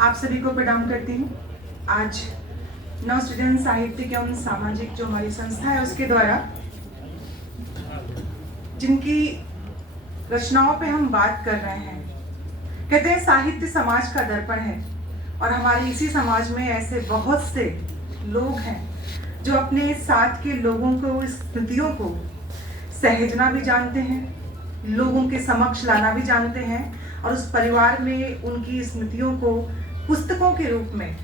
आप सभी को प्रणाम करती हूँ। आज नव सृजन साहित्यिक एवं सामाजिक जो हमारी संस्था है उसके द्वारा जिनकी रचनाओं पे हम बात कर रहे हैं, कहते हैं साहित्य समाज का दर्पण है। और हमारे इसी समाज में ऐसे बहुत से लोग हैं जो अपने साथ के लोगों को, स्थितियों को सहेजना भी जानते हैं, लोगों के समक्ष लाना भी जानते हैं और उस परिवार में उनकी स्मृतियों को पुस्तकों के रूप में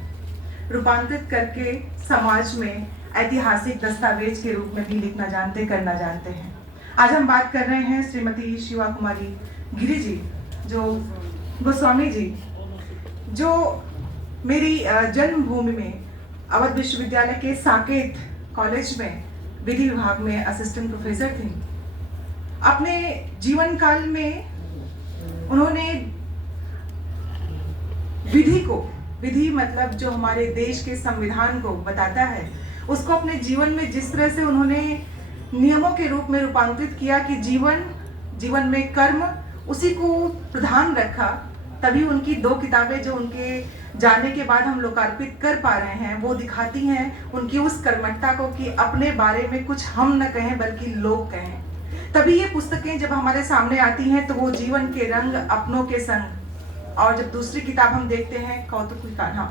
रूपांतरित करके समाज में ऐतिहासिक दस्तावेज के रूप में भी लिखना जानते, करना जानते हैं। आज हम बात कर रहे हैं श्रीमती शिवा कुमारी गिरी जी, जो गोस्वामी जी, जो मेरी जन्मभूमि में अवध विश्वविद्यालय के साकेत कॉलेज में विधि विभाग में असिस्टेंट प्रोफेसर थी। अपने जीवन काल में उन्होंने विधि मतलब जो हमारे देश के संविधान को बताता है, उसको अपने जीवन में जिस तरह से उन्होंने नियमों के रूप में रूपांतरित किया कि जीवन में कर्म उसी को प्रधान रखा, तभी उनकी 2 किताबें जो उनके जाने के बाद हम लोकार्पित कर पा रहे हैं, वो दिखाती हैं उनकी उस कर्मठता को कि अपने बारे में कुछ हम न कहें बल्कि लोग कहें। तभी ये पुस्तकें जब हमारे सामने आती हैं तो वो जीवन के रंग अपनों के संग। और जब दूसरी किताब हम देखते हैं कौतुक कान्हा,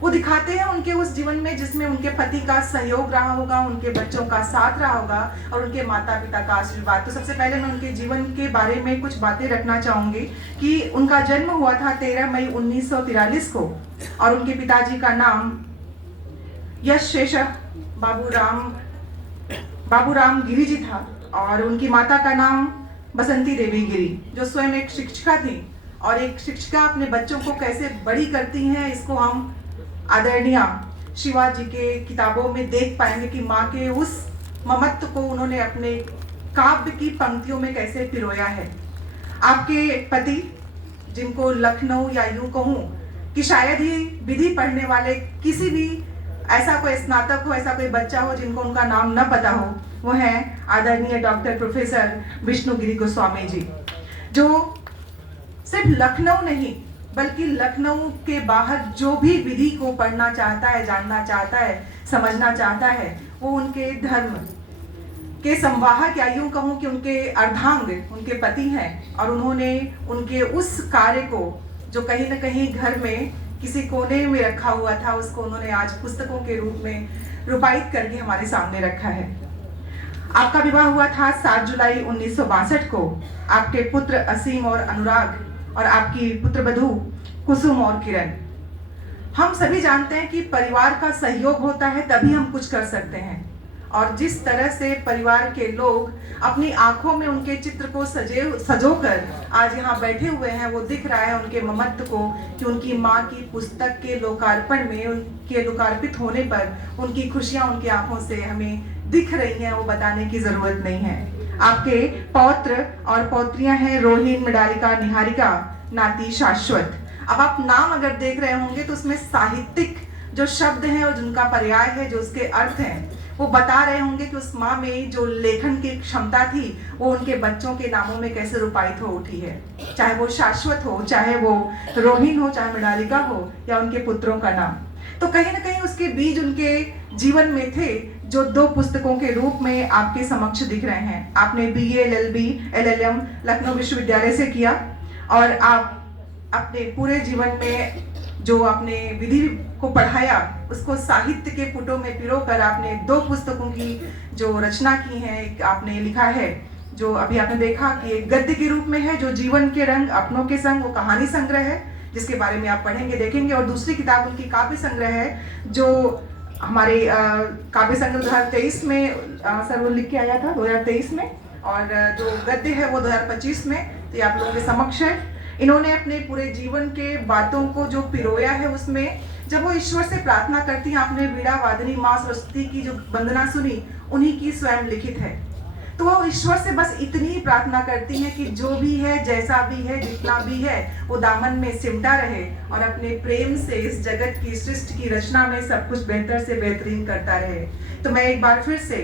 वो दिखाते हैं उनके उस जीवन में जिसमें उनके पति का सहयोग रहा होगा, उनके बच्चों का साथ रहा होगा और उनके माता पिता का आशीर्वाद। तो सबसे पहले मैं उनके जीवन के बारे में कुछ बातें रखना चाहूंगी कि उनका जन्म हुआ था 13 मई 1943 को और उनके पिताजी का नाम यश बाबूराम गिरी जी था और उनकी माता का नाम बसंती देवी गिरी, जो स्वयं एक शिक्षिका थी। और एक शिक्षिका अपने बच्चों को कैसे बड़ी करती हैं, इसको हम आदरणीय शिवा जी के किताबों में देख पाएंगे कि माँ के उस ममत्व को उन्होंने अपने काव्य की पंक्तियों में कैसे पिरोया है। आपके पति, जिनको लखनऊ या यूं कहूँ कि शायद ही विधि पढ़ने वाले किसी भी ऐसा कोई स्नातक हो, ऐसा कोई बच्चा हो जिनको उनका नाम न पता हो, वो है आदरणीय डॉक्टर प्रोफेसर विष्णु गिरी गोस्वामी जी, जो सिर्फ लखनऊ नहीं बल्कि लखनऊ के बाहर जो भी विधि को पढ़ना चाहता है, जानना चाहता है, समझना चाहता है, वो उनके धर्म के संवाहक या यूं कहूं कि उनके अर्धांग उनके पति हैं। और उन्होंने उनके उस कार्य को जो कहीं न कहीं घर में किसी कोने में रखा हुआ था, उसको उन्होंने आज पुस्तकों के रूप में रूपायित करके हमारे सामने रखा है। आपका विवाह हुआ था 7 जुलाई 1962 को। आपके पुत्र असीम और अनुराग और आपकी पुत्रवधू कुसुम और किरण। हम सभी जानते हैं कि परिवार का सहयोग होता है तभी हम कुछ कर सकते हैं। और जिस तरह से परिवार के लोग अपनी आंखों में उनके चित्र को सजोकर आज यहाँ बैठे हुए हैं, वो दिख रहा है उनके ममत्व को कि उनकी माँ की पुस्तक के लोकार्पण में, उनके लोकार्पित होने पर उनकी खुशियाँ उनकी आंखों से हमें दिख रही हैं, वो बताने की जरूरत नहीं है। आपके पौत्र और पौत्रियां हैं रोहिन, मृणालिका, निहारिका, नाती शाश्वत। अब आप नाम अगर देख रहे होंगे तो उसमें साहित्यिक जो शब्द हैं और जिनका पर्याय है, जो उसके अर्थ हैं, वो बता रहे होंगे कि उस माँ में जो लेखन की क्षमता थी वो उनके बच्चों के नामों में कैसे रूपायित हो उठी है। चाहे वो शाश्वत हो, चाहे वो रोहिन हो, चाहे मृणालिका हो या उनके पुत्रों का नाम। तो कहीं ना कहीं उसके बीज उनके जीवन में थे जो 2 पुस्तकों के रूप में आपके समक्ष दिख रहे हैं। आपने BA, LLB, LLM लखनऊ विश्वविद्यालय से किया और आप अपने पूरे जीवन में जो आपने विधि को पढ़ाया उसको साहित्य के पुटों में पिरोकर आपने 2 पुस्तकों की जो रचना की है, आपने लिखा है, जो अभी आपने देखा कि एक गद्य के रूप में है जो जीवन के रंग अपनों के संग, वो कहानी संग्रह है जिसके बारे में आप पढ़ेंगे, देखेंगे। और दूसरी किताब उनकी काव्य संग्रह है जो हमारे काव्य संग्रह 2023 में सर वो लिख के आया था 2023 में, और जो गद्य है वो 2025 में। तो ये आप लोगों के समक्ष है। इन्होंने अपने पूरे जीवन के बातों को जो पिरोया है, उसमें जब वो ईश्वर से प्रार्थना करती हैं, आपने वीणा वादनी माँ सरस्वती की जो वंदना सुनी, उन्हीं की स्वयं लिखित है। तो वो ईश्वर से बस इतनी प्रार्थना करती हैं कि जो भी है, जैसा भी है, जितना भी है, वो दामन में सिमटा रहे और अपने प्रेम से इस जगत की, सृष्टि की रचना में सब कुछ बेहतर से बेहतरीन करता रहे। तो मैं एक बार फिर से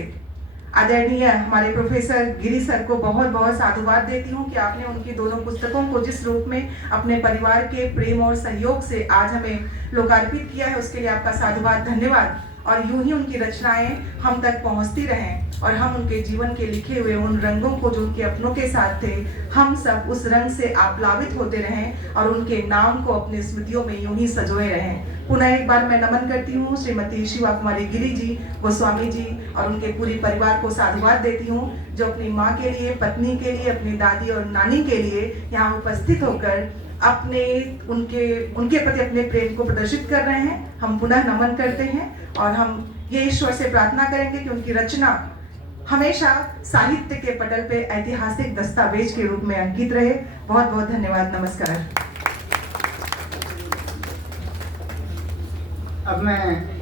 आदरणीय हमारे प्रोफेसर गिरी सर को बहुत बहुत साधुवाद देती हूँ कि आपने उनकी दोनों पुस्तकों को जिस रूप में अपने परिवार के प्रेम और सहयोग से आज हमें लोकार्पित किया है, उसके लिए आपका साधुवाद, धन्यवाद। और यूं ही उनकी रचनाएं हम तक पहुंचती रहें और हम उनके जीवन के लिखे हुए उन रंगों को जो उनके अपनों के साथ थे, हम सब उस रंग से आप्लावित होते रहें और उनके नाम को अपनी स्मृतियों में यूं ही सजोए रहें। पुनः एक बार मैं नमन करती हूँ श्रीमती शिवा कुमारी गिरी जी, गोस्वामी जी और उनके पूरी परिवार को साधुवाद देती हूँ, जो अपनी माँ के लिए, पत्नी के लिए, अपनी दादी और नानी के लिए यहाँ उपस्थित होकर अपने उनके प्रति अपने प्रेम को प्रदर्शित कर रहे हैं। हम पुनः नमन करते हैं और हम ये ईश्वर से प्रार्थना करेंगे कि उनकी रचना हमेशा साहित्य के पटल पे ऐतिहासिक दस्तावेज के रूप में अंकित रहे। बहुत बहुत धन्यवाद, नमस्कार। अब मैं